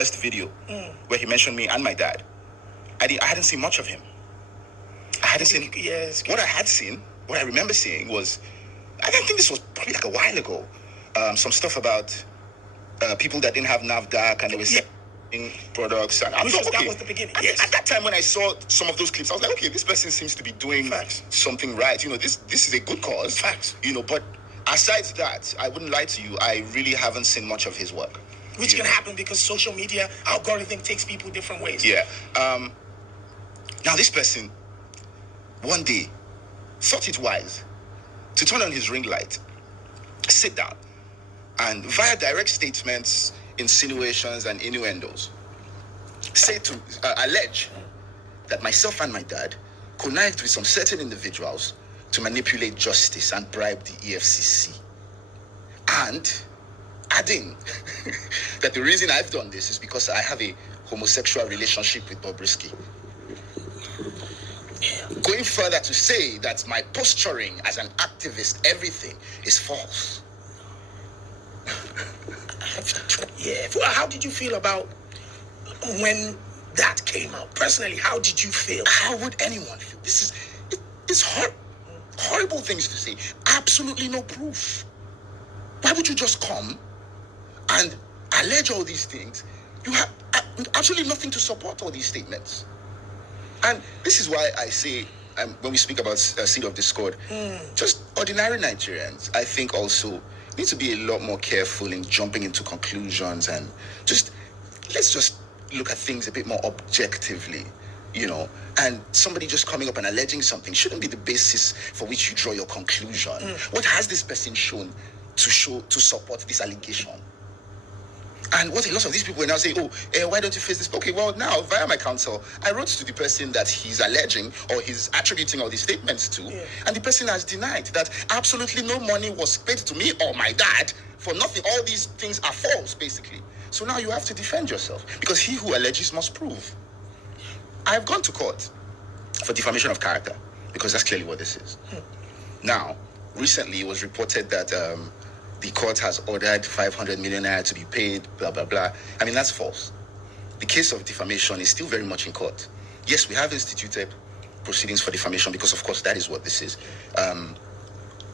first video where he mentioned me and my dad, I hadn't seen much of him. I hadn't seen. Yes. What I remember seeing was, I think this was probably like a while ago, some stuff about people that didn't have NAVDAC and they were selling products. And that was the beginning. Yes. At that time when I saw some of those clips, I was like, okay, this person seems to be doing something right. This is a good cause. Facts. But aside that, I wouldn't lie to you, I really haven't seen much of his work. Which can happen because social media algorithm takes people different ways. Yeah. Now this person, one day, thought it wise to turn on his ring light, sit down, and via direct statements, insinuations, and innuendos, allege that myself and my dad connived with some certain individuals to manipulate justice and bribe the EFCC. And adding that the reason I've done this is because I have a homosexual relationship with Bobrisky. Going further to say that my posturing as an activist, everything is false. Yeah. Well, how did you feel about when that came out? Personally, how did you feel? How would anyone feel? It's horrible things to say. Absolutely no proof. Why would you just come and allege all these things? You have absolutely nothing to support all these statements. And this is why I say, when we speak about seed of discord, just ordinary Nigerians, I think also need to be a lot more careful in jumping into conclusions and let's just look at things a bit more objectively, and somebody just coming up and alleging something shouldn't be the basis for which you draw your conclusion. What has this person shown to support this allegation? And what a lot of these people will now say, why don't you face this? Okay, well, now, via my counsel, I wrote to the person that he's alleging or he's attributing all these statements to, and the person has denied that absolutely no money was paid to me or my dad for nothing. All these things are false, basically. So now you have to defend yourself, because he who alleges must prove. I've gone to court for defamation of character, because that's clearly what this is. Now, recently it was reported that the court has ordered 500 million naira to be paid, blah, blah, blah. I mean, that's false. The case of defamation is still very much in court. Yes, we have instituted proceedings for defamation because, of course, that is what this is.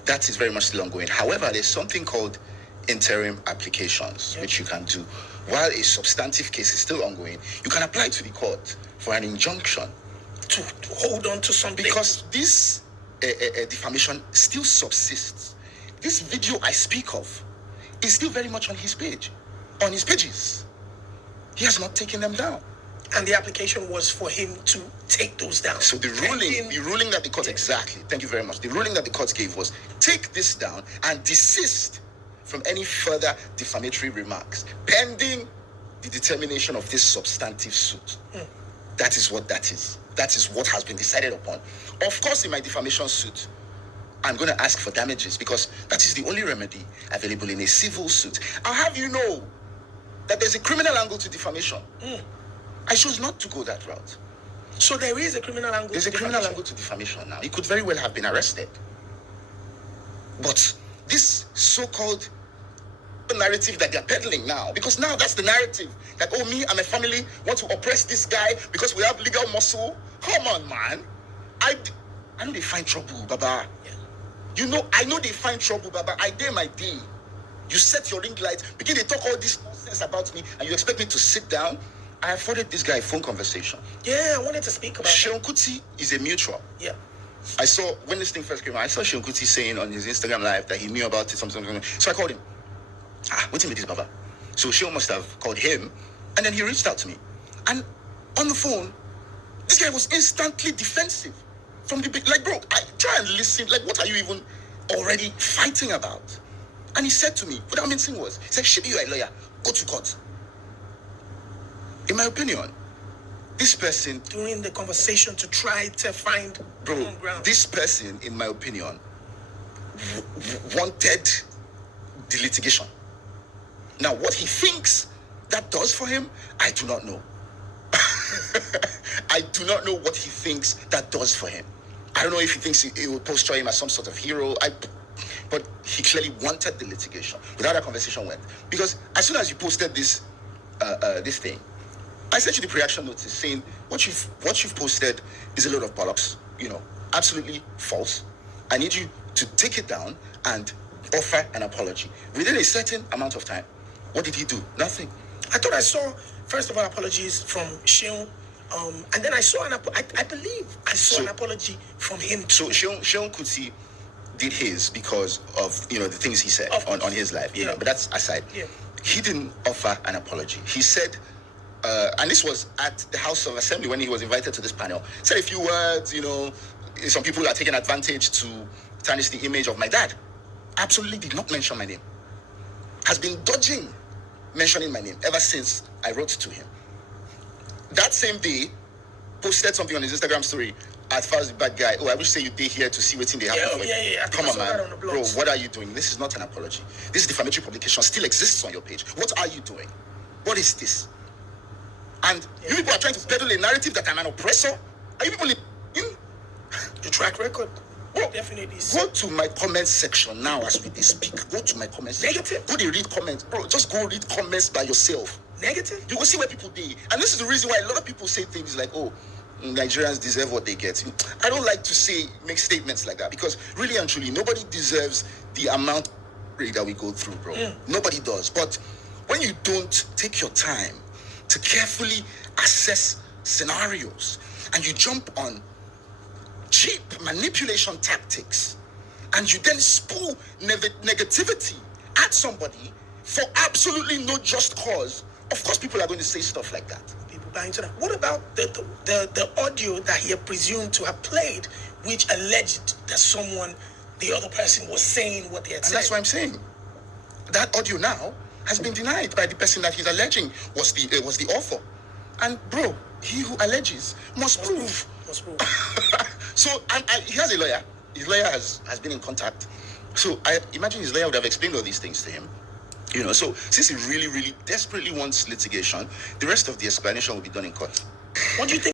That is very much still ongoing. However, there's something called interim applications, which you can do. While a substantive case is still ongoing, you can apply to the court for an injunction. To hold on to something. Because this defamation still subsists. This video I speak of is still very much on his page, on his pages. He has not taken them down. And the application was for him to take those down. So the ruling that the court, exactly, thank you very much. The ruling that the court gave was, take this down and desist from any further defamatory remarks, pending the determination of this substantive suit. That is what that is. That is what has been decided upon. Of course, in my defamation suit, I'm going to ask for damages, because that is the only remedy available in a civil suit. I'll have you know that there's a criminal angle to defamation. I chose not to go that route. So there is a criminal angle. There's a criminal angle to defamation now. He could very well have been arrested. But this so-called narrative that they're peddling now, because now that's the narrative that, me and my family want to oppress this guy because we have legal muscle. Come on, man. I know they find trouble, Baba. I know they find trouble, Baba. I dare my day. You set your ring light, begin to talk all this nonsense about me, and you expect me to sit down? I afforded this guy a phone conversation. Yeah, I wanted to speak about Sheon Kuti is a mutual. Yeah. I saw, when this thing first came out, I saw Sheon Kuti saying on his Instagram live that he knew about it, something. So I called him. What's with this, Baba? So Sheon must have called him, and then he reached out to me. And on the phone, this guy was instantly defensive. From the big, bro, I try and listen. What are you even already fighting about? And he said to me, without mincing words, he said, Shibi, you're a lawyer, go to court. In my opinion, this person, during the conversation to try to find ground, this person, in my opinion, wanted the litigation. Now, what he thinks that does for him, I do not know. I do not know what he thinks that does for him. I don't know if he thinks it will posture him as some sort of hero. But he clearly wanted the litigation. Without that conversation went. Because as soon as you posted this this thing. I sent you the pre-action notice saying what you've posted is a load of bollocks, absolutely false. I need you to take it down and offer an apology within a certain amount of time. What did he do? Nothing. I thought I saw, first of all, apologies from Sheon, and then I saw I believe I saw an apology from him too. So Sheon Kuti did his because of the things he said on his life, but that's aside. Yeah. He didn't offer an apology. He said, and this was at the House of Assembly when he was invited to this panel, said a few words, some people are taking advantage to tarnish the image of my dad. Absolutely did not mention my name. Has been dodging mentioning my name ever since I wrote to him. That same day, posted something on his Instagram story at Faiz the bad guy. Oh, I wish say you day here to see what they happen. Yeah. Come on, man. Bro, what are you doing? This is not an apology. This defamatory publication still exists on your page. What are you doing? What is this? And you people are trying to peddle a narrative that I'm an oppressor. Are you people in? Your track record. Bro, definitely. Go to my comment section now as we speak. Go to my comment section. Negative. Go to read comments. Bro, just go read comments by yourself. Negative. You will see where people dey. And this is the reason why a lot of people say things like, oh, Nigerians deserve what they get. I don't like to make statements like that because really and truly, nobody deserves the amount that we go through, bro. Nobody does. But when you don't take your time to carefully assess scenarios and you jump on cheap manipulation tactics and you then spew negativity at somebody for absolutely no just cause, of course people are going to say stuff like that. People buying into that. What about the audio that he had presumed to have played, which alleged that the other person was saying what they had said? And that's what I'm saying. That audio now has been denied by the person that he's alleging was the author. And bro, he who alleges must prove. So he has a lawyer. His lawyer has been in contact. So I imagine his lawyer would have explained all these things to him. So since he really, really desperately wants litigation, the rest of the explanation will be done in court. What do you think?